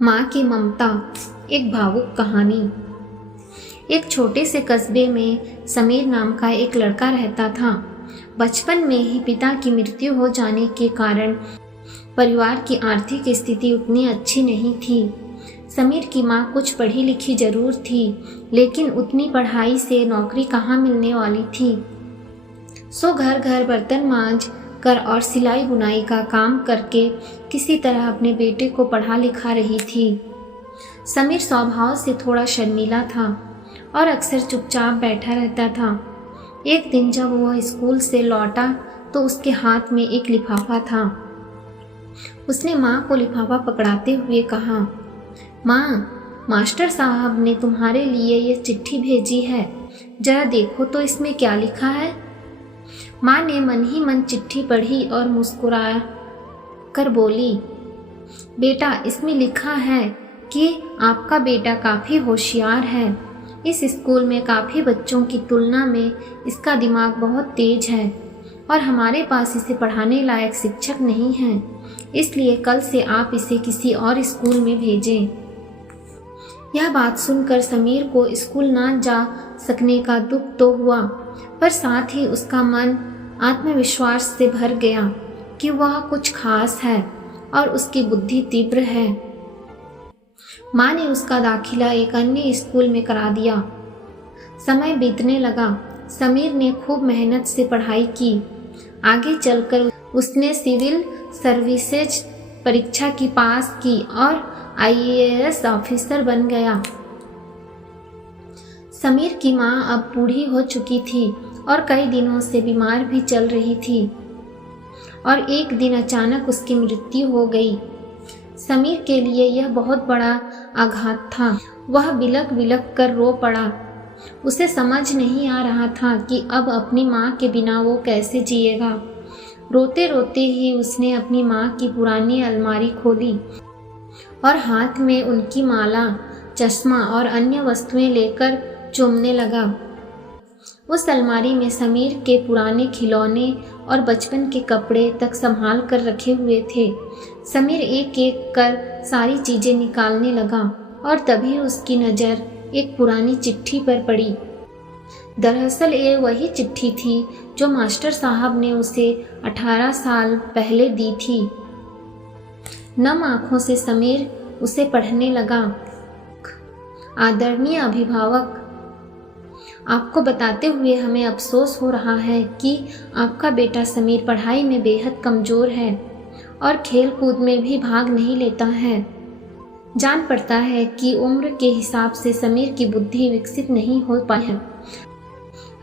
माँ की ममता, एक भावुक कहानी। एक छोटे से कस्बे में समीर नाम का एक लड़का रहता था। बचपन में ही पिता की मृत्यु हो जाने के कारण परिवार की आर्थिक स्थिति उतनी अच्छी नहीं थी। समीर की माँ कुछ पढ़ी लिखी जरूर थी, लेकिन उतनी पढ़ाई से नौकरी कहाँ मिलने वाली थी। सो घर घर बर्तन मांज कर और सिलाई बुनाई का काम करके किसी तरह अपने बेटे को पढ़ा लिखा रही थी। समीर स्वभाव से थोड़ा शर्मीला था और अक्सर चुपचाप बैठा रहता था। एक दिन जब वह स्कूल से लौटा तो उसके हाथ में एक लिफाफा था। उसने माँ को लिफाफा पकड़ाते हुए कहा, माँ, मास्टर साहब ने तुम्हारे लिए ये चिट्ठी भेजी है, जरा देखो तो इसमें क्या लिखा है। माँ ने मन ही मन चिट्ठी पढ़ी और मुस्कुरा कर बोली, बेटा, इसमें लिखा है कि आपका बेटा काफ़ी होशियार है। इस स्कूल में काफ़ी बच्चों की तुलना में इसका दिमाग बहुत तेज है और हमारे पास इसे पढ़ाने लायक शिक्षक नहीं हैं, इसलिए कल से आप इसे किसी और स्कूल में भेजें। यह बात सुनकर समीर को स्कूल ना जा सकने का दुख तो हुआ, पर साथ ही उसका मन आत्मविश्वास से भर गया कि वह कुछ खास है और उसकी बुद्धि तीव्र है। माँ ने उसका दाखिला एक अन्य स्कूल में करा दिया। समय बीतने लगा। समीर ने खूब मेहनत से पढ़ाई की। आगे चलकर उसने सिविल सर्विसेज परीक्षा की पास की और IAS ऑफिसर बन गया। समीर की माँ अब बूढ़ी हो चुकी थी और कई दिनों से बीमार भी चल रही थी और एक दिन अचानक उसकी मृत्यु हो गई। समीर के लिए यह बहुत बड़ा आघात था। वह बिलक बिलक कर रो पड़ा। उसे समझ नहीं आ रहा था कि अब अपनी माँ के बिना वो कैसे जिएगा। रोते रोते ही उसने अपनी माँ की पुरानी अलमारी खोली और हाथ में उनकी माला, चश्मा और अन्य वस्तुएं लेकर चूमने लगा। उस अलमारी में समीर के पुराने खिलौने और बचपन के कपड़े तक संभाल कर रखे हुए थे। समीर एक एक कर सारी चीज़ें निकालने लगा और तभी उसकी नज़र एक पुरानी चिट्ठी पर पड़ी। दरअसल ये वही चिट्ठी थी जो मास्टर साहब ने उसे 18 साल पहले दी थी। नम आँखों से समीर उसे पढ़ने लगा। आदरणीय अभिभावक, आपको बताते हुए हमें अफसोस हो रहा है कि आपका बेटा समीर पढ़ाई में बेहद कमज़ोर है और खेल कूद में भी भाग नहीं लेता है। जान पड़ता है कि उम्र के हिसाब से समीर की बुद्धि विकसित नहीं हो पाई है,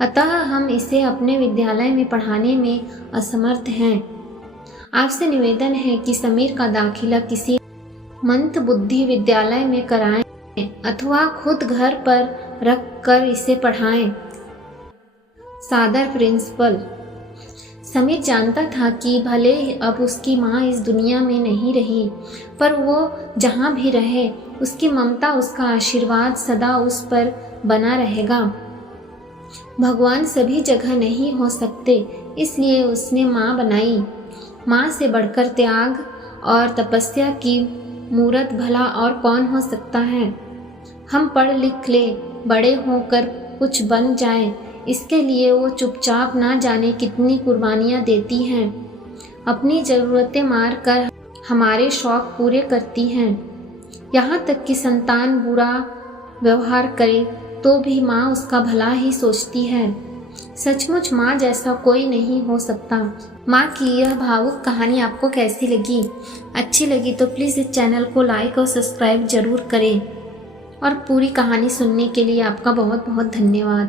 अतः हम इसे अपने विद्यालय में पढ़ाने में असमर्थ हैं। आपसे निवेदन है कि समीर का दाखिला किसी मंद बुद्धि विद्यालय में कराएं अथवा खुद घर पर रख कर इसे पढ़ाएं। सादर प्रिंसिपल। समीर जानता था कि भले अब उसकी माँ इस दुनिया में नहीं रही, पर वो जहाँ भी रहे उसकी ममता, उसका आशीर्वाद सदा उस पर बना रहेगा। भगवान सभी जगह नहीं हो सकते, इसलिए उसने माँ बनाई। माँ से बढ़कर त्याग और तपस्या की मूरत भला और कौन हो सकता है। हम पढ़ लिख ले, बड़े होकर कुछ बन जाएं, इसके लिए वो चुपचाप ना जाने कितनी कुर्बानियाँ देती हैं। अपनी ज़रूरतें मार कर हमारे शौक़ पूरे करती हैं। यहाँ तक कि संतान बुरा व्यवहार करे तो भी माँ उसका भला ही सोचती है। सचमुच माँ जैसा कोई नहीं हो सकता। माँ की यह भावुक कहानी आपको कैसी लगी? अच्छी लगी तो प्लीज़ इस चैनल को लाइक और सब्सक्राइब ज़रूर करें और पूरी कहानी सुनने के लिए आपका बहुत बहुत धन्यवाद।